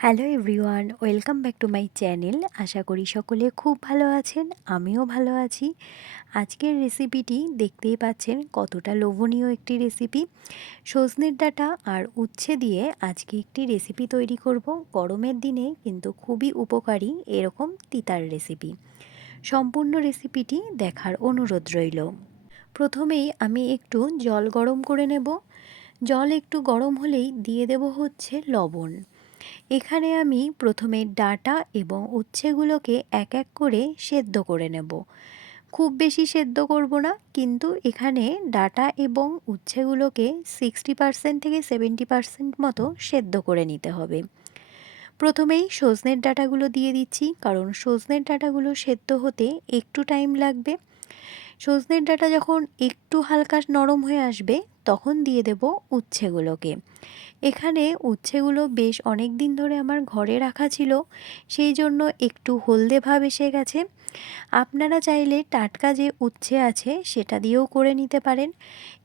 Hello everyone welcome back to my channel আশা করি সকলে খুব ভালো আছেন, আমিও ভালো আছি। আজকের রেসিপিটি দেখতেই পাচ্ছেন কতটা লোভনীয় একটি রেসিপি সজনের ডাঁটা আর উচ্ছে দিয়ে আজকে একটি রেসিপি তৈরি করব। গরমের দিনে কিন্তু খুবই উপকারী এরকম তিতার রেসিপি সম্পূর্ণ রেসিপিটি দেখার অনুরোধ রইল। প্রথমেই আমি একটু জল গরম করে নেব। জল একটু গরম হলেই দিয়ে দেব হচ্ছে লবণ। এখানে আমি প্রথমে ডাটা এবং উচ্ছেগুলোকে এক এক করে সেদ্ধ করে নেব। খুব বেশি সেদ্ধ করব না, কিন্তু এখানে ডাটা এবং উচ্ছেগুলোকে সিক্সটি পারসেন্ট থেকে সেভেন্টি পারসেন্ট মতো সেদ্ধ করে নিতে হবে। প্রথমেই সজনের ডাটাগুলো দিয়ে দিচ্ছি, কারণ সজনের ডাটাগুলো সেদ্ধ হতে একটু টাইম লাগবে। সজনের ডাটা যখন একটু হালকা নরম হয়ে আসবে, তখন দিয়ে দেব উচ্ছেগুলোকে এখানে উচ্ছেগুলো বেশ অনেক দিন ধরে আমার ঘরে রাখা ছিল, সেই জন্য একটু হলদে ভাব এসে গেছে। আপনারা চাইলে টাটকা যে উচ্ছে আছে সেটা দিয়েও করে নিতে পারেন।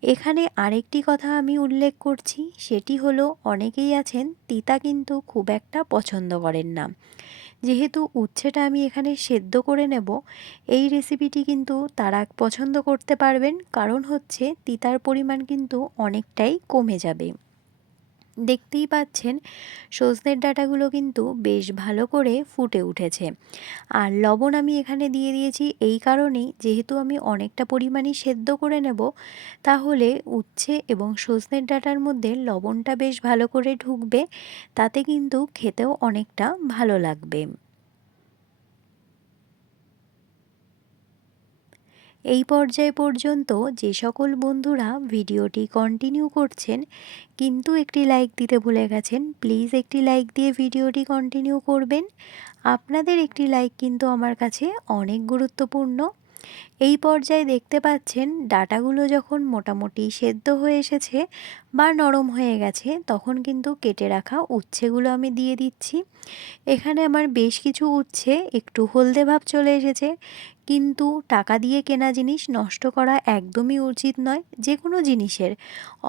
এখানে আরেকটি কথা আমি উল্লেখ করছি, সেটি হলো অনেকেই আছেন তিতা কিন্তু খুব একটা পছন্দ করেন না। যেহেতু উচ্ছেটা আমি এখানে সেদ্ধ করে নেব, এই রেসিপিটি কিন্তু তারা পছন্দ করতে পারবেন, কারণ হচ্ছে তিতার পরিমাণ কিন্তু অনেকটাই কমে যাবে। দেখতেই পাচ্ছেন, সজনের ডাটাগুলো কিন্তু বেশ ভালো করে ফুটে উঠেছে। আর লবণ আমি এখানে দিয়ে দিয়েছি এই কারণেই, যেহেতু আমি অনেকটা পরিমাণে সেদ্ধ করে নেব, তাহলে উচ্ছে এবং সজনের ডাটার মধ্যে লবণটা বেশ ভালো করে ঢুকবে, তাতে কিন্তু খেতেও অনেকটা ভালো লাগবে। এই পর্যায় পর্যন্ত যে সকল বন্ধুরা ভিডিওটি কন্টিনিউ করছেন, কিন্তু একটি লাইক দিতে ভুলে গেছেন প্লিজ একটি লাইক দিয়ে ভিডিওটি কন্টিনিউ করবেন। আপনাদের একটি লাইক কিন্তু আমার কাছে অনেক গুরুত্বপূর্ণ। এই পর্যায়ে দেখতে পাচ্ছেন ডাটাগুলো যখন মোটামুটি সেদ্ধ হয়ে এসেছে বা নরম হয়ে গেছে, তখন কিন্তু কেটে রাখা উচ্ছেগুলো আমি দিয়ে দিচ্ছি। এখানে আমার বেশ কিছু উচ্ছে একটু হলদে ভাব চলে এসেছে, কিন্তু টাকা দিয়ে কেনা জিনিস নষ্ট করা একদমই উচিত নয় যে কোনো জিনিসের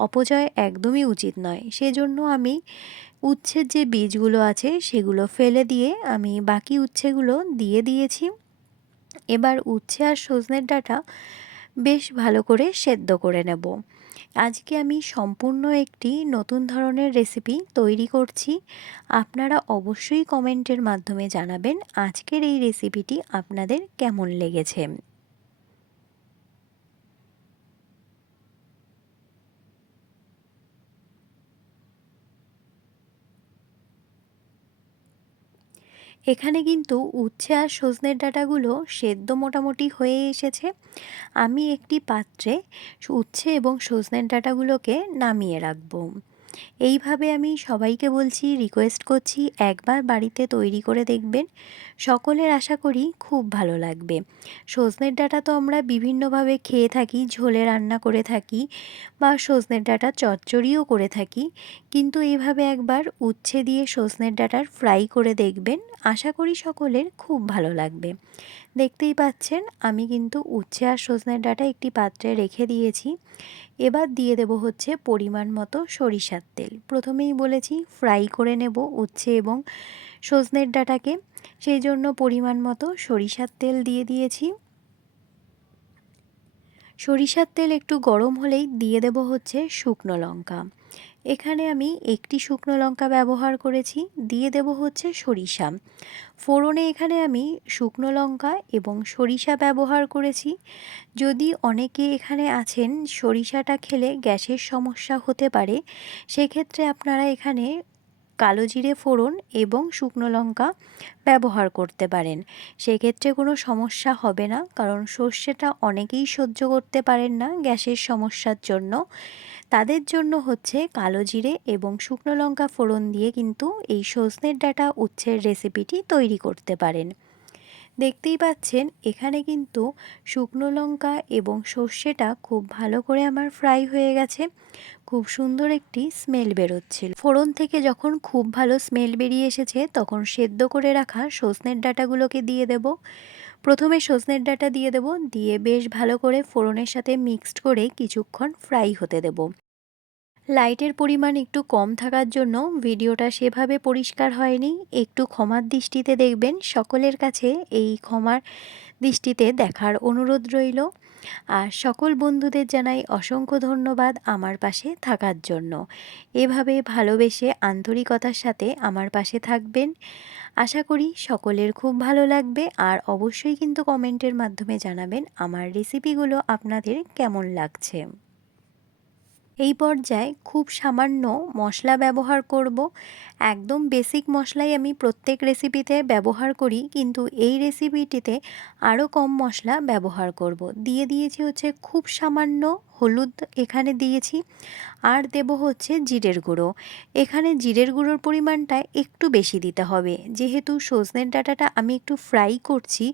অপচয় একদমই উচিত নয়। সেজন্য আমি উচ্ছের যে বীজগুলো আছে সেগুলো ফেলে দিয়ে আমি বাকি উচ্ছেগুলো দিয়ে দিয়েছি। এবার উচ্ছে আর সজনের ডাঁটা বেশ ভালো করে সেদ্ধ করে নেব। আজকে আমি সম্পূর্ণ একটি নতুন ধরনের রেসিপি তৈরি করছি। আপনারা অবশ্যই কমেন্টের মাধ্যমে জানাবেন আজকের এই রেসিপিটি আপনাদের কেমন লেগেছে। এখানে কিন্তু উচ্ছে আর সজনের ডাটাগুলো সেদ্ধ মোটামুটি হয়ে এসেছে। আমি একটি পাত্রে উচ্ছে এবং সজনের ডাটাগুলোকে নামিয়ে রাখব। এইভাবে আমি সবাইকে বলছি রিকোয়েস্ট করছি, একবার বাড়িতে তৈরি করে দেখবেন। সকলের আশা করি খুব ভালো লাগবে। সজনের ডাটা তো আমরা বিভিন্নভাবে খেয়ে থাকি, ঝোলে রান্না করে থাকি বা সজনের ডাঁটা চচ্চড়িও করে থাকি। কিন্তু এইভাবে একবার উচ্ছে দিয়ে সজনের ডাঁটার ফ্রাই করে দেখবেন, আশা করি সকলের খুব ভালো লাগবে। দেখতেই পাচ্ছেন, আমি কিন্তু উচ্ছে আর সজনের ডাঁটা একটি পাত্রে রেখে দিয়েছি। এবার দিয়ে দেব হচ্ছে পরিমাণ মতো সরিষার তেল। প্রথমেই বলেছি ফ্রাই করে নেব উচ্ছে এবং সজনের ডাঁটাকে। সেই জন্য পরিমাণ মতো সরিষার তেল দিয়ে দিয়েছি। সরিষার তেল একটু গরম হলেই দিয়ে দেব হচ্ছে শুকনো লঙ্কা। এখানে আমি একটি শুকনো লঙ্কা ব্যবহার করেছি, দিয়ে দেব হচ্ছে সরিষা। ফোড়নে এখানে আমি শুকনো লঙ্কা এবং সরিষা ব্যবহার করেছি। যদি অনেকে এখানে আছেন, সরিষাটা খেলে গ্যাসের সমস্যা হতে পারে, সেক্ষেত্রে আপনারা এখানে কালো জিরে ফোড়ন এবং শুকনো লঙ্কা ব্যবহার করতে পারেন। সেক্ষেত্রে কোনো সমস্যা হবে না, কারণ সর্ষেটা অনেকেই সহ্য করতে পারেন না গ্যাসের সমস্যার জন্য। তাদের জন্য হচ্ছে কালো জিরে এবং শুকনো লঙ্কা ফোড়ন দিয়ে কিন্তু এই সজনের ডাটা উচ্ছের রেসিপিটি তৈরি করতে পারেন। দেখতেই পাচ্ছেন, এখানে কিন্তু শুকনো লঙ্কা এবং সর্ষেটা খুব ভালো করে আমার ফ্রাই হয়ে গেছে। খুব সুন্দর একটি স্মেল বেরোচ্ছিল ফোড়ন থেকে যখন খুব ভালো স্মেল বেরিয়ে এসেছে, তখন সেদ্ধ করে রাখা সজনের ডাটাগুলোকে দিয়ে দেব। প্রথমে সজনের ডাটা দিয়ে দেব, দিয়ে বেশ ভালো করে ফোড়নের সাথে মিক্সড করে কিছুক্ষণ ফ্রাই হতে দেব। লাইটের পরিমাণ একটু কম থাকার জন্য ভিডিওটা সেভাবে পরিষ্কার হয়নি। একটু ক্ষমার দৃষ্টিতে দেখবেন, সকলের কাছে এই ক্ষমার দৃষ্টিতে দেখার অনুরোধ রইল। আর সকল বন্ধুদের জানাই অসংখ্য ধন্যবাদ আমার পাশে থাকার জন্য। এভাবে ভালোবেসে আন্তরিকতার সাথে আমার পাশে থাকবেন। আশা করি সকলের খুব ভালো লাগবে আর অবশ্যই কিন্তু কমেন্টের মাধ্যমে জানাবেন আমার রেসিপিগুলো আপনাদের কেমন লাগছে। এই পর্যায়ে খুব সামান্য মশলা ব্যবহার করব। একদম বেসিক মশলাই আমি প্রত্যেক রেসিপিতে ব্যবহার করি, কিন্তু এই রেসিপিটিতে আরও কম মশলা ব্যবহার করব। দিয়ে দিয়েছি হচ্ছে খুব সামান্য হলুদ এখানে দিয়েছি, আর দেব হচ্ছে জিরের গুঁড়ো। এখানে জিরের গুঁড়োর পরিমাণটা একটু বেশি দিতে হবে। যেহেতু সজনের ডাটাটা আমি একটু ফ্রাই করছি,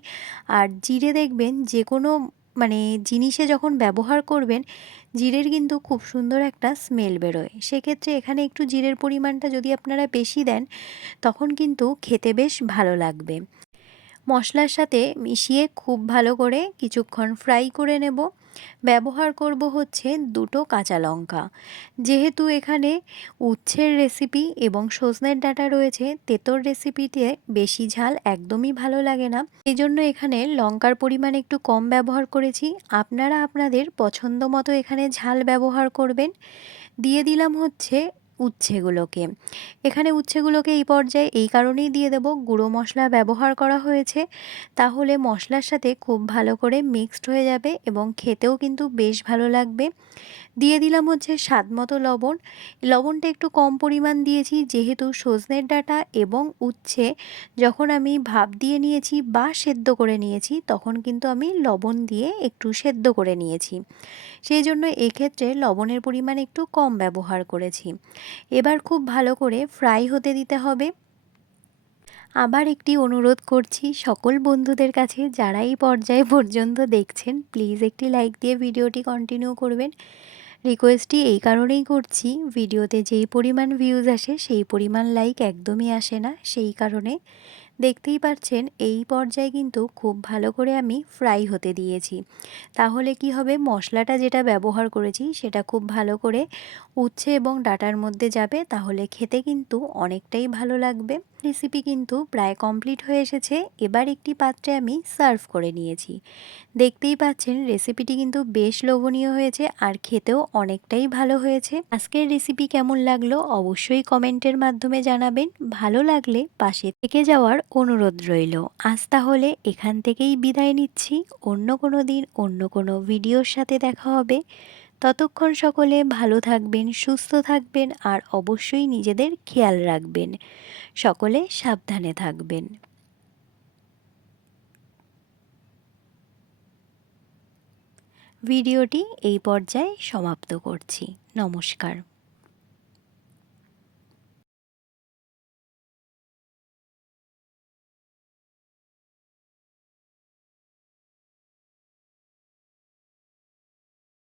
আর জিরে দেখবেন যে কোনো মানে জিনিসে যখন ব্যবহার করবেন, জিরের কিন্তু খুব সুন্দর একটা স্মেল বেরোয়। সেক্ষেত্রে এখানে একটু জিরের পরিমাণটা যদি আপনারা বেশি দেন, তখন কিন্তু খেতে বেশ ভালো লাগবে। মশলার সাথে মিশিয়ে খুব ভালো করে কিছুক্ষণ ফ্রাই করে নেব। ব্যবহার করব হচ্ছে দুটো কাঁচা লঙ্কা। যেহেতু এখানে উচ্ছের রেসিপি এবং সজনের ডাটা রয়েছে, তেতোর রেসিপিতে বেশি ঝাল একদমই ভালো লাগে না। এই জন্য এখানে লঙ্কার পরিমাণ একটু কম ব্যবহার করেছি। আপনারা আপনাদের পছন্দ মতো এখানে ঝাল ব্যবহার করবেন। দিয়ে দিলাম হচ্ছে উচ্ছেগুলোকে। এখানে উচ্ছেগুলোকে এই পর্যায়ে এই কারণেই দিয়ে দেব, গুঁড়ো মশলা ব্যবহার করা হয়েছে, তাহলে মশলার সাথে খুব ভালো করে মিক্সড হয়ে যাবে এবং খেতেও কিন্তু বেশ ভালো লাগবে। দিয়ে দিলাম হচ্ছে স্বাদ মতো লবণ। লবণটা একটু কম পরিমাণ দিয়েছি, যেহেতু সজনের ডাটা এবং উচ্ছে যখন আমি ভাপ দিয়ে নিয়েছি বা সেদ্ধ করে নিয়েছি, তখন কিন্তু আমি লবণ দিয়ে একটু সেদ্ধ করে নিয়েছি। সেই জন্য এক্ষেত্রে লবণের পরিমাণ একটু কম ব্যবহার করেছি। এবার খুব ভালো করে ফ্রাই হতে দিতে হবে। আবার একটি অনুরোধ করছি সকল বন্ধুদের কাছে যারা এই পর্যায়ে পর্যন্ত দেখছেন প্লিজ একটি লাইক দিয়ে ভিডিওটি কন্টিনিউ করবেন। রিকোয়েস্টটি এই কারণেই করছি, ভিডিওতে যেই পরিমাণ ভিউজ আসে সেই পরিমাণ লাইক একদমই আসে না, সেই কারণে দেখতেই পাচ্ছেন এই পর্যায়ে কিন্তু খুব ভালো করে আমি ফ্রাই হতে দিয়েছি। তাহলে কি হবে? মশলাটা যেটা ব্যবহার করেছি, সেটা খুব ভালো করে উচ্ছে এবং ডাটার মধ্যে যাবে, তাহলে খেতে কিন্তু অনেকটাই ভালো লাগবে। রেসিপি কিন্তু প্রায় কমপ্লিট হয়ে এসেছে। এবার একটি পাত্রে আমি সার্ভ করে নিয়েছি। দেখতেই পাচ্ছেন রেসিপিটি কিন্তু বেশ লোভনীয় হয়েছে আর খেতেও অনেকটাই ভালো হয়েছে। আজকের রেসিপি কেমন লাগল অবশ্যই কমেন্টের মাধ্যমে জানাবেন। ভালো লাগলে পাশে থেকে যাওয়ার অনুরোধ রইল। আজ তাহলে এখান থেকেই বিদায় নিচ্ছি। অন্য কোনো দিন অন্য কোনো ভিডিওর সাথে দেখা হবে। ততক্ষণ সকলে ভালো থাকবেন, সুস্থ থাকবেন আর অবশ্যই নিজেদের খেয়াল রাখবেন। সকলে সাবধানে থাকবেন। ভিডিওটি এই পর্যায়ে সমাপ্ত করছি। নমস্কার।